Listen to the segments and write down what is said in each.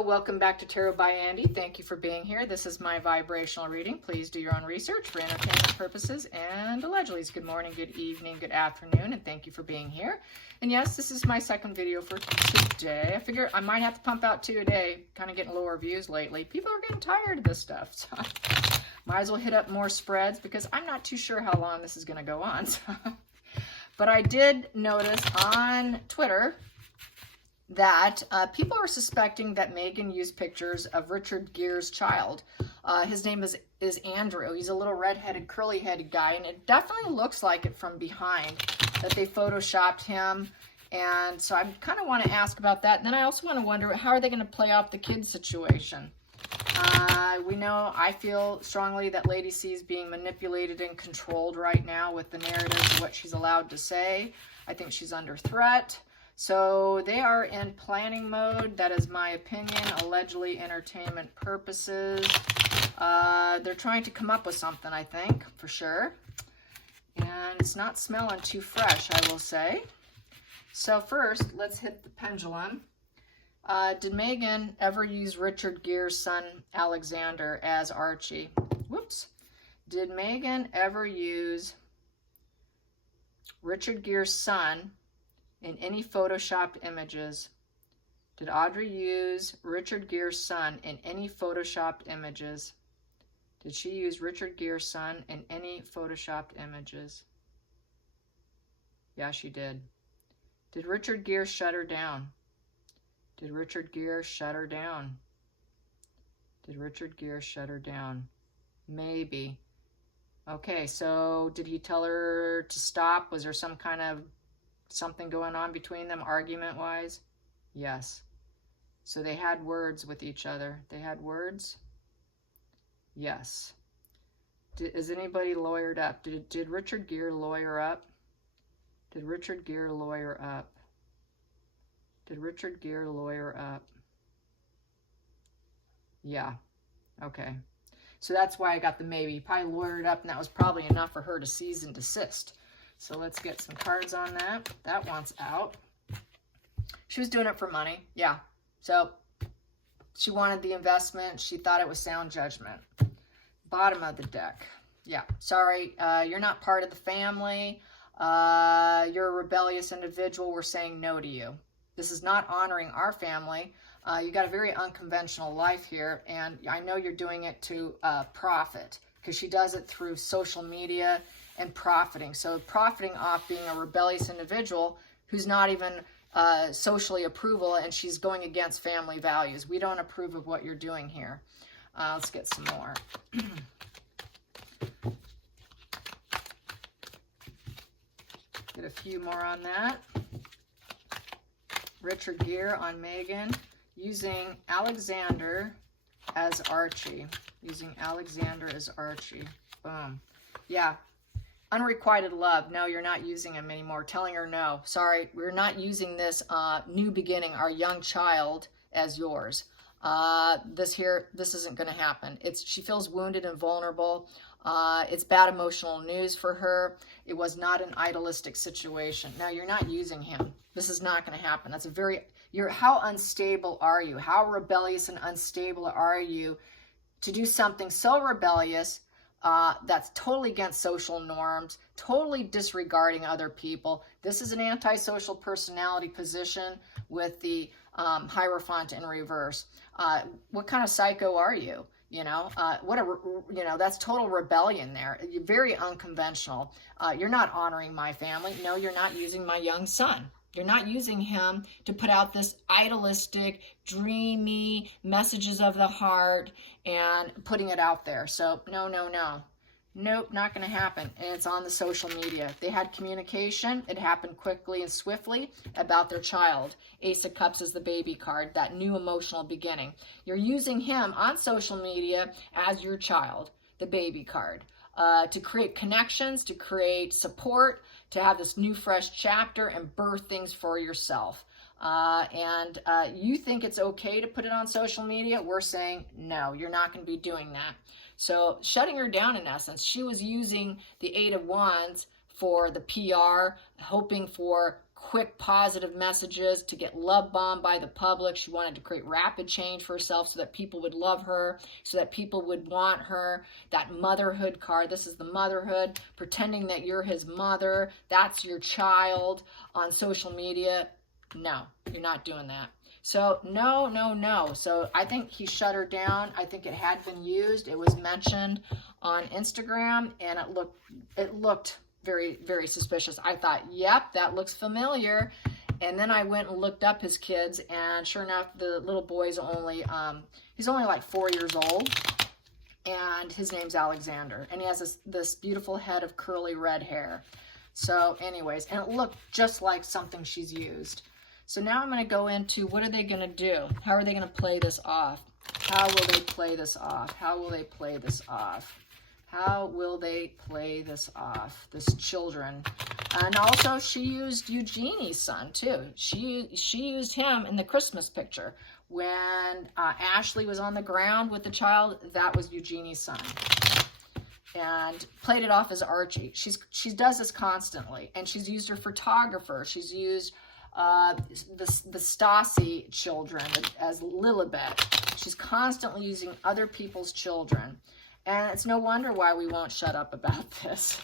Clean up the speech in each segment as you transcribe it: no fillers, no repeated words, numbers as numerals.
Hello, welcome back to Tarot by Andy. Thank you for being here. This is my vibrational reading. Please do your own research for entertainment purposes and allegedly. Good morning, good evening, good afternoon, and thank you for being here. And yes, this is my second video for today. I figure I might have to pump out 2 a day, kind of getting lower views lately. People are getting tired of this stuff, so might as well hit up more spreads because I'm not too sure how long this is going to go on. So. But I did notice on Twitter that people are suspecting that Megan used pictures of Richard Gere's child. His name is Andrew. He's a little red-headed, curly-headed guy, and it definitely looks like it from behind, that they photoshopped him. And so I kind of want to ask about that. And then I also want to wonder, how are they going to play off the kid situation? We know, I feel strongly that Lady C is being manipulated and controlled right now with the narrative of what she's allowed to say. I think she's under threat. So they are in planning mode. That is my opinion. Allegedly entertainment purposes. They're trying to come up with something, I think, for sure. And it's not smelling too fresh, I will say. So first, let's hit the pendulum. Did Megan ever use Richard Gere's son, Alexander, as Archie? Whoops. Did Megan ever use Richard Gere's son in any photoshopped images? Did Audrey use Richard Gere's son in any photoshopped images? Did she use Richard Gere's son in any photoshopped images? Yeah, she did. Did Richard Gere shut her down? Did Richard Gere shut her down? Did Richard Gere shut her down? Maybe. Okay, so did he tell her to stop? Was there some kind of something going on between them argument-wise? Yes. So they had words with each other. They had words? Yes. Is anybody lawyered up? Did Richard Gere lawyer up? Did Richard Gere lawyer up? Did Richard Gere lawyer up? Yeah. Okay. So that's why I got the maybe. He probably lawyered up, and that was probably enough for her to cease and desist. So let's get some cards on that. That one's out. She was doing it for money. Yeah. So she wanted the investment. She thought it was sound judgment. Bottom of the deck. Yeah. Sorry. You're not part of the family. You're a rebellious individual. We're saying no to you. This is not honoring our family. You got a very unconventional life here. And I know you're doing it to profit, because she does it through social media and profiting. So profiting off being a rebellious individual who's not even socially approval, and she's going against family values. We don't approve of what you're doing here. Let's get some more. Get a few more on that. Richard Gere on Megan, using Alexander as Archie. Using Alexander as Archie. Boom. Yeah. Unrequited love. No, you're not using him anymore. Telling her no. Sorry, we're not using this new beginning, our young child, as yours. This isn't going to happen. She feels wounded and vulnerable. It's bad emotional news for her. It was not an idealistic situation. No, you're not using him. This is not going to happen. That's a very, how unstable are you? How rebellious and unstable are you to do something so rebellious that's totally against social norms, totally disregarding other people? This is an antisocial personality position with the Hierophant in reverse. What kind of psycho are you? You know, that's total rebellion there. You're very unconventional. You're not honoring my family. No, you're not using my young son. You're not using him to put out this idealistic, dreamy messages of the heart and putting it out there. So no, no, no. Nope, not going to happen. And it's on the social media. They had communication. It happened quickly and swiftly about their child. Ace of Cups is the baby card, that new emotional beginning. You're using him on social media as your child, the baby card, to create connections, to create support, to have this new fresh chapter and birth things for yourself. You think it's okay to put it on social media? We're saying, no, you're not going to be doing that. So shutting her down, in essence, she was using the 8 of Wands for the PR, hoping for quick positive messages to get love bombed by the public. She wanted to create rapid change for herself so that people would love her, so that people would want her. That motherhood card, this is the motherhood, pretending that you're his mother, that's your child on social media. No, you're not doing that. So no, no, no. So I think he shut her down. I think it had been used. It was mentioned on Instagram, and it looked very, very suspicious. I thought, yep, that looks familiar. And then I went and looked up his kids, and sure enough, the little boy's only, he's only like 4 years old, and his name's Alexander, and he has this beautiful head of curly red hair. So anyways, and it looked just like something she's used. So now I'm going to go into, what are they going to do? How are they going to play this off? How will they play this off? How will they play this off? How will they play this off? This children. And also she used Eugenie's son too. She used him in the Christmas picture. When Ashley was on the ground with the child, that was Eugenie's son. And played it off as Archie. She does this constantly. And she's used her photographer. She's used the Stasi children as Lilibet. She's constantly using other people's children. And it's no wonder why we won't shut up about this.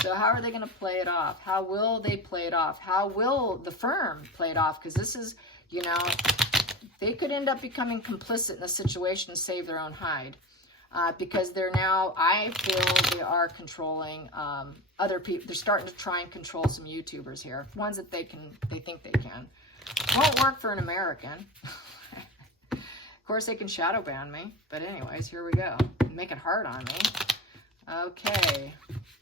So how are they going to play it off? How will they play it off? How will the firm play it off? Because this is, you know, they could end up becoming complicit in the situation to save their own hide. Because they're now, I feel they are controlling other people. They're starting to try and control some YouTubers here. Ones that they think they can. Won't work for an American. Of course, they can shadow ban me. But anyways, here we go. Make it hard on me. Okay.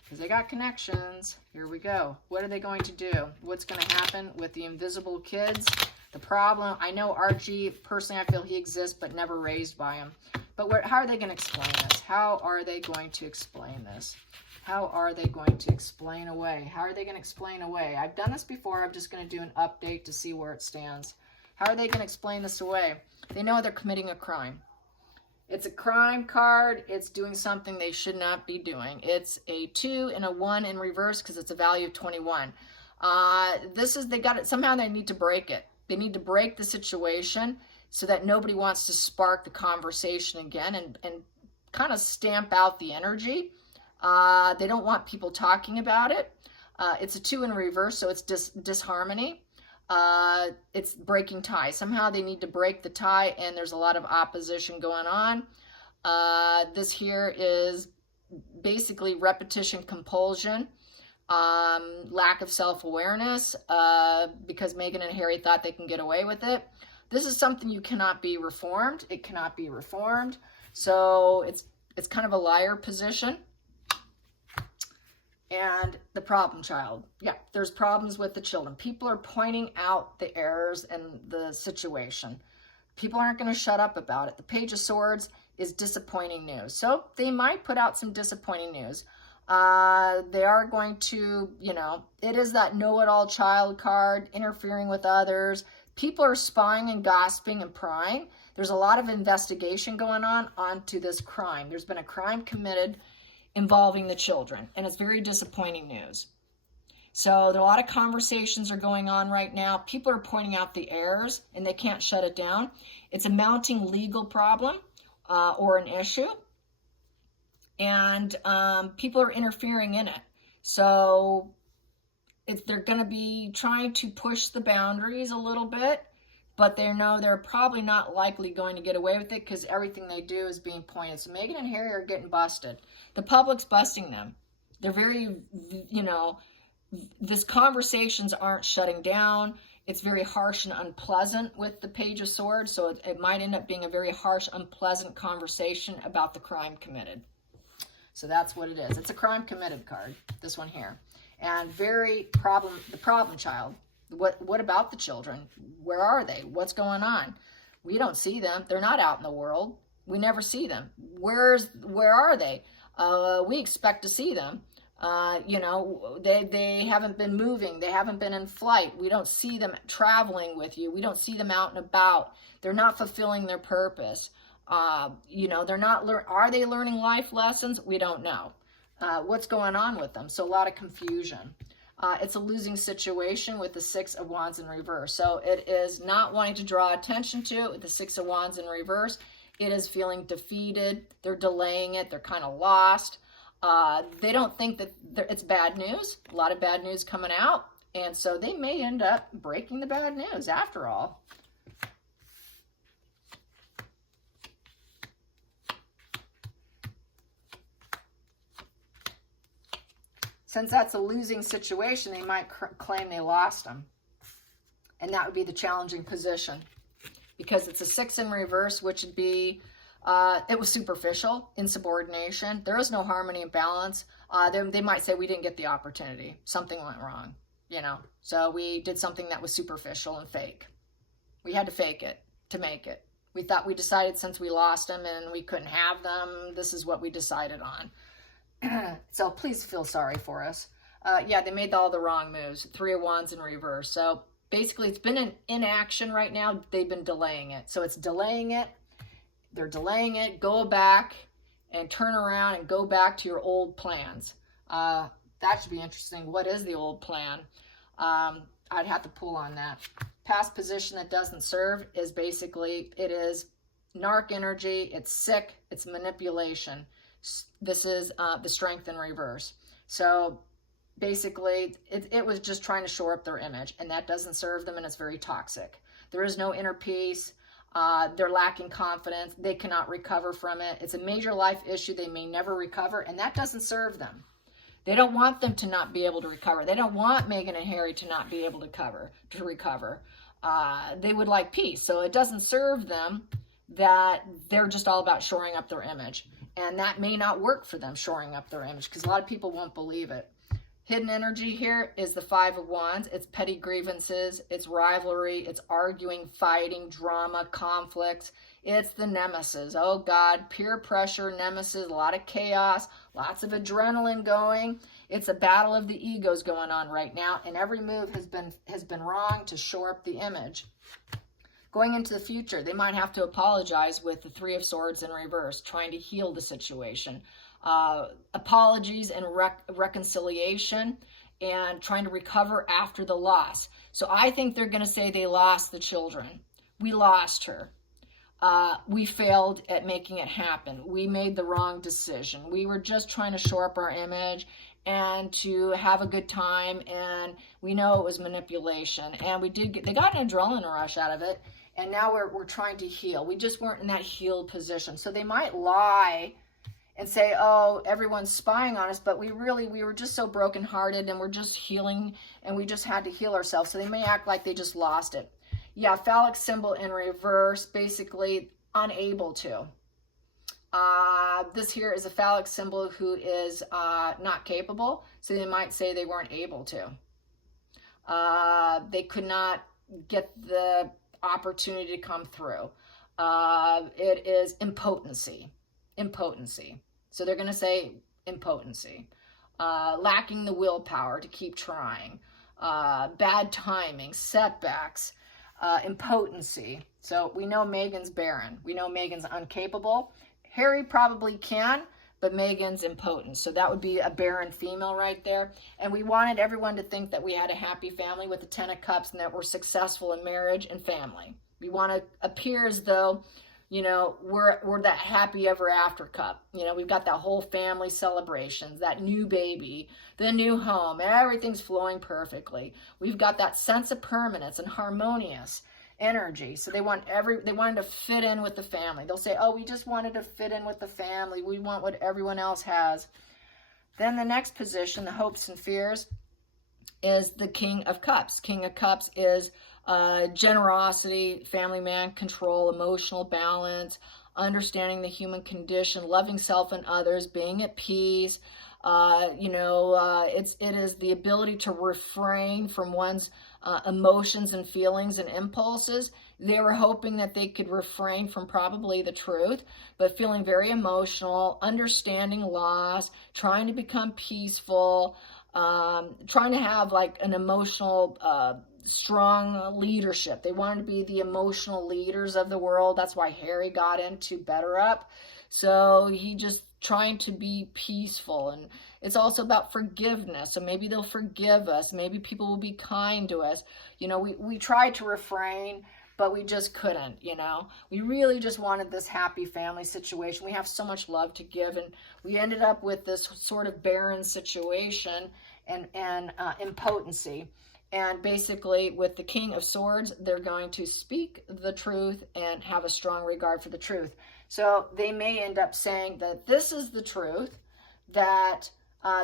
Because they got connections. Here we go. What are they going to do? What's going to happen with the invisible kids? The problem, I know Archie, personally I feel he exists, but never raised by him. But how are they going to explain this? How are they going to explain this? How are they going to explain away? How are they going to explain away? I've done this before. I'm just going to do an update to see where it stands. How are they going to explain this away? They know they're committing a crime. It's a crime card. It's doing something they should not be doing. It's a 2 and a 1 in reverse because it's a value of 21. They got it. Somehow they need to break it. They need to break the situation so that nobody wants to spark the conversation again and kind of stamp out the energy. They don't want people talking about it. It's a 2 in reverse, so it's disharmony. It's breaking tie. Somehow they need to break the tie, and there's a lot of opposition going on. This here is basically repetition compulsion, lack of self-awareness, because Meghan and Harry thought they can get away with it. This is something you cannot be reformed. It cannot be reformed. So it's kind of a liar position. And the problem child. Yeah, there's problems with the children. People are pointing out the errors in the situation. People aren't going to shut up about it. The Page of Swords is disappointing news. So they might put out some disappointing news. They are going to, you know, it is that know-it-all child card, interfering with others. People are spying and gossiping and prying. There's a lot of investigation going on onto this crime. There's been a crime committed involving the children, and it's very disappointing news. So there are a lot of conversations are going on right now. People are pointing out the errors, and they can't shut it down. It's a mounting legal problem or an issue, and people are interfering in it. So they're going to be trying to push the boundaries a little bit, but they know they're probably not likely going to get away with it because everything they do is being pointed. So Meghan and Harry are getting busted. The public's busting them. They're very, you know, these conversations aren't shutting down. It's very harsh and unpleasant with the Page of Swords, so it might end up being a very harsh, unpleasant conversation about the crime committed. So that's what it is. It's a crime committed card, this one here. And the problem child. What about the children? Where are they? What's going on? We don't see them. They're not out in the world. We never see them. Where are they? We expect to see them. You know, they haven't been moving. They haven't been in flight. We don't see them traveling with you. We don't see them out and about. They're not fulfilling their purpose. You know, they're not are they learning life lessons? We don't know. What's going on with them? So a lot of confusion. It's a losing situation with the Six of Wands in reverse. So it is not wanting to draw attention to with the Six of Wands in reverse. It is feeling defeated. They're delaying it. They're kind of lost. They don't think that it's bad news. A lot of bad news coming out. And so they may end up breaking the bad news after all. Since that's a losing situation, they might claim they lost them. And that would be the challenging position. Because it's a Six in reverse, which would be, it was superficial, insubordination. There is no harmony and balance. They might say we didn't get the opportunity. Something went wrong, you know. So we did something that was superficial and fake. We had to fake it to make it. We decided since we lost them and we couldn't have them, this is what we decided on. So please feel sorry for us. Yeah, they made all the wrong moves. Three of Wands in reverse. So basically it's been in inaction right now. They've been delaying it. So it's delaying it. They're delaying it. Go back and turn around and go back to your old plans. That should be interesting. What is the old plan? I'd have to pull on that. Past position that doesn't serve is basically, it is narc energy. It's sick. It's manipulation. This is the Strength in reverse. So basically, it was just trying to shore up their image, and that doesn't serve them, and it's very toxic. There is no inner peace. They're lacking confidence. They cannot recover from it. It's a major life issue. They may never recover, and that doesn't serve them. They don't want them to not be able to recover. They don't want Meghan and Harry to not be able to recover. They would like peace. So it doesn't serve them that they're just all about shoring up their image. And that may not work for them, shoring up their image, because a lot of people won't believe it. Hidden energy here is the Five of Wands. It's petty grievances, it's rivalry, it's arguing, fighting, drama, conflicts. It's the nemesis. Oh God, peer pressure, nemesis, a lot of chaos, lots of adrenaline going. It's a battle of the egos going on right now, and every move has been wrong to shore up the image. Going into the future, they might have to apologize with the Three of Swords in reverse, trying to heal the situation. Apologies and reconciliation, and trying to recover after the loss. So I think they're going to say they lost the children. We lost her. We failed at making it happen. We made the wrong decision. We were just trying to shore up our image and to have a good time, and we know it was manipulation. And they got an adrenaline rush out of it. And now we're trying to heal. We just weren't in that healed position. So they might lie and say, oh, everyone's spying on us, but we were just so brokenhearted, and we're just healing, and we just had to heal ourselves. So they may act like they just lost it. Yeah, phallic symbol in reverse, basically unable to. This here is a phallic symbol who is not capable. So they might say they weren't able to. They could not get the opportunity to come through. It is impotency. So they're going to say impotency. Lacking the willpower to keep trying. Bad timing, setbacks, impotency. So we know Meghan's barren. We know Meghan's incapable. Harry probably can, but Meghan's impotent. So that would be a barren female right there. And we wanted everyone to think that we had a happy family with the Ten of Cups and that we're successful in marriage and family. We want to appear as though, you know, we're that happy ever after cup. You know, we've got that whole family celebrations, that new baby, the new home, everything's flowing perfectly. We've got that sense of permanence and harmonious energy. So they wanted to fit in with the family. They'll say, oh, we just wanted to fit in with the family. We want what everyone else has. Then the next position, the hopes and fears, is the King of Cups. King of Cups is generosity, family man, control, emotional balance, understanding the human condition, loving self and others, being at peace. It is the ability to refrain from one's emotions and feelings and impulses. They were hoping that they could refrain from probably the truth, but feeling very emotional, understanding loss, trying to become peaceful, trying to have like an emotional strong leadership. They wanted to be the emotional leaders of the world. That's why Harry got into Better Up. So he just trying to be peaceful. And it's also about forgiveness. So maybe they'll forgive us. Maybe people will be kind to us. You know, we tried to refrain, but we just couldn't, you know. We really just wanted this happy family situation. We have so much love to give, and we ended up with this sort of barren situation and impotency. And basically, with the King of Swords, they're going to speak the truth and have a strong regard for the truth. So they may end up saying that this is the truth, that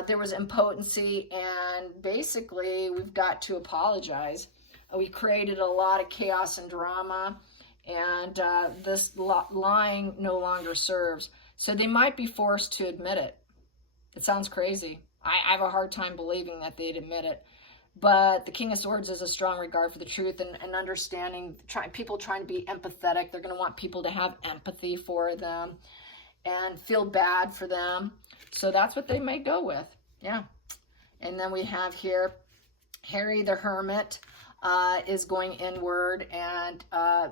there was impotency, and basically we've got to apologize. We created a lot of chaos and drama, and this lying no longer serves. So they might be forced to admit it. It sounds crazy. I have a hard time believing that they'd admit it. But the King of Swords is a strong regard for the truth and understanding, people trying to be empathetic. They're going to want people to have empathy for them and feel bad for them. So that's what they may go with. Yeah. And then we have here, Harry the Hermit is going inward and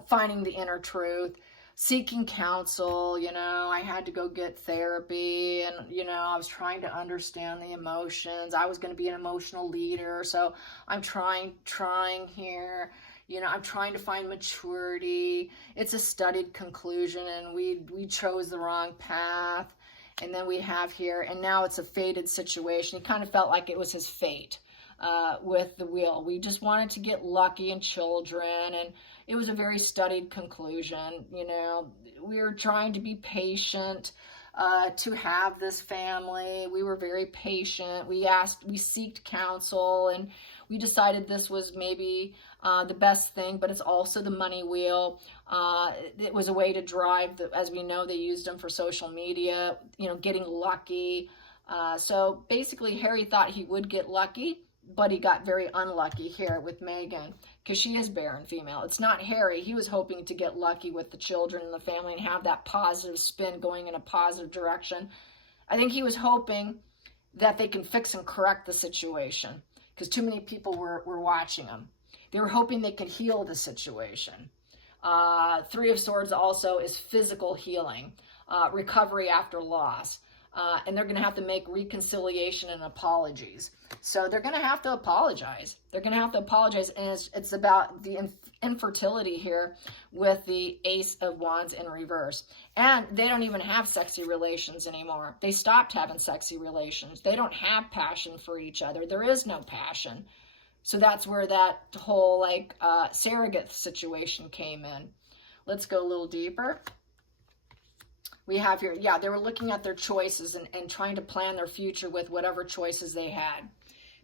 finding the inner truth, seeking counsel. You know, I had to go get therapy, and, you know, I was trying to understand the emotions. I was going to be an emotional leader, so I'm trying here. You know, I'm trying to find maturity. It's a studied conclusion, and we chose the wrong path. And then we have here, and now it's a fated situation. He kind of felt like it was his fate with the wheel. We just wanted to get lucky in children, and it was a very studied conclusion. You know, we were trying to be patient to have this family. We were very patient. We seeked counsel, and we decided this was maybe the best thing, but it's also the money wheel. It was a way to drive, as we know, they used them for social media, you know, getting lucky. So basically, Harry thought he would get lucky, but he got very unlucky here with Meghan, because she is barren female. It's not Harry. He was hoping to get lucky with the children and the family and have that positive spin going in a positive direction. I think he was hoping that they can fix and correct the situation, because too many people were watching him. They were hoping they could heal the situation. Three of Swords also is physical healing, recovery after loss. And they're going to have to make reconciliation and apologies. So they're going to have to apologize. They're going to have to apologize. And it's about the infertility here with the Ace of Wands in reverse. And they don't even have sexy relations anymore. They stopped having sexy relations. They don't have passion for each other. There is no passion. So that's where that whole like surrogate situation came in. Let's go a little deeper. We have here, yeah, they were looking at their choices and trying to plan their future with whatever choices they had.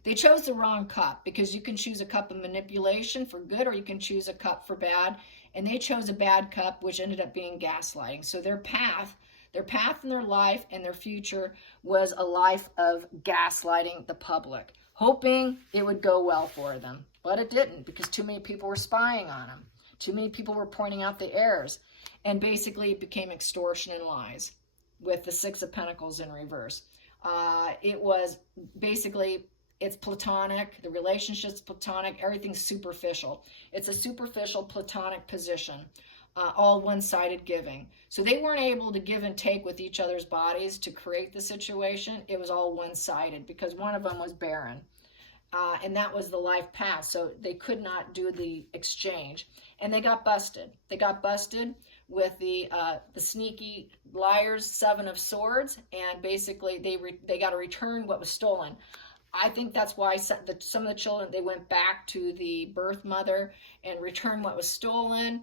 They chose the wrong cup, because you can choose a cup of manipulation for good, or you can choose a cup for bad. And they chose a bad cup, which ended up being gaslighting. So their path in their life and their future was a life of gaslighting the public, hoping it would go well for them. But it didn't, because too many people were spying on them. Too many people were pointing out the errors. And basically it became extortion and lies with the Six of Pentacles in reverse. It was basically, it's platonic. The relationship's platonic. Everything's superficial. It's a superficial platonic position. All one-sided giving. So they weren't able to give and take with each other's bodies to create the situation. It was all one-sided, because one of them was barren. And that was the life path. So they could not do the exchange. And they got busted. They got busted with the sneaky liars, Seven of Swords, and basically they got to return what was stolen. I think that's why some of the children, they went back to the birth mother and returned what was stolen.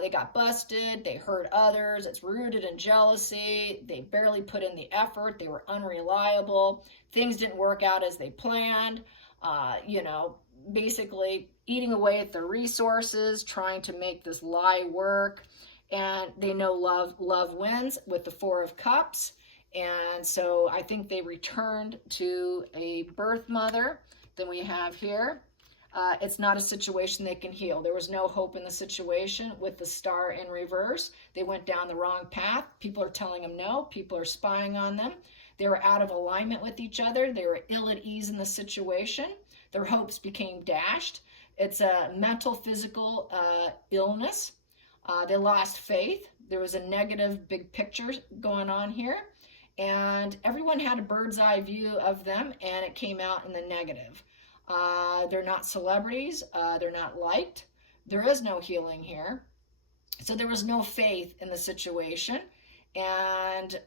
They got busted. They hurt others. It's rooted in jealousy. They barely put in the effort. They were unreliable. Things didn't work out as they planned. You know, basically eating away at their resources, trying to make this lie work. And they know love wins with the Four of Cups. And so I think they returned to a birth mother. Then we have here, it's not a situation they can heal. There was no hope in the situation with the Star in reverse. They went down the wrong path. People are telling them no. People are spying on them. They were out of alignment with each other. They were ill at ease in the situation. Their hopes became dashed. It's a mental, physical illness. They lost faith. There was a negative big picture going on here. And everyone had a bird's eye view of them, and it came out in the negative. They're not celebrities. They're not liked. There is no healing here. So there was no faith in the situation. And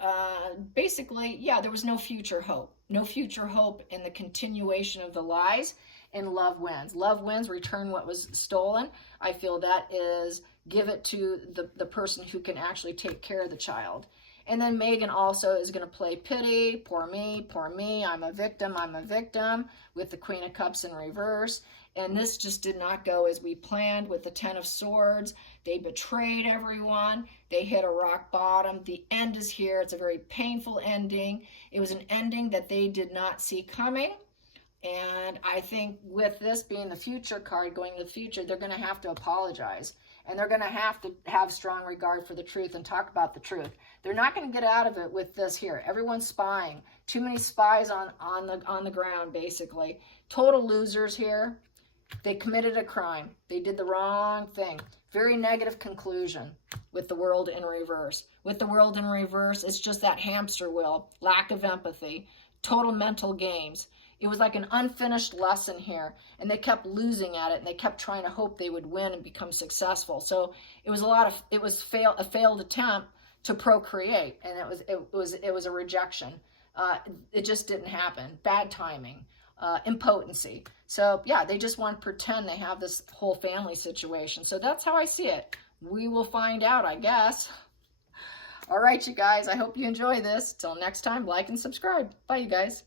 basically, yeah, there was no future hope. No future hope in the continuation of the lies, and love wins. Love wins, return what was stolen. I feel that is give it to the person who can actually take care of the child. And then Megan also is going to play pity, poor me, I'm a victim, with the Queen of Cups in reverse. And this just did not go as we planned with the Ten of Swords. They betrayed everyone. They hit a rock bottom. The end is here. It's a very painful ending. It was an ending that they did not see coming. And I think with this being the future card, going to the future, they're going to have to apologize. And they're going to have strong regard for the truth and talk about the truth. They're not going to get out of it with this here. Everyone's spying. Too many spies on the ground, basically. Total losers here. They committed a crime. They did the wrong thing. Very negative conclusion with the world in reverse. With the world in reverse, it's just that hamster wheel. Lack of empathy. Total mental games. It was like an unfinished lesson here, and they kept losing at it, and they kept trying to hope they would win and become successful. So it was a failed attempt to procreate, and it was a rejection. It just didn't happen. Bad timing, impotency. So yeah, they just want to pretend they have this whole family situation. So that's how I see it. We will find out, I guess. All right, you guys. I hope you enjoy this. Till next time, like and subscribe. Bye, you guys.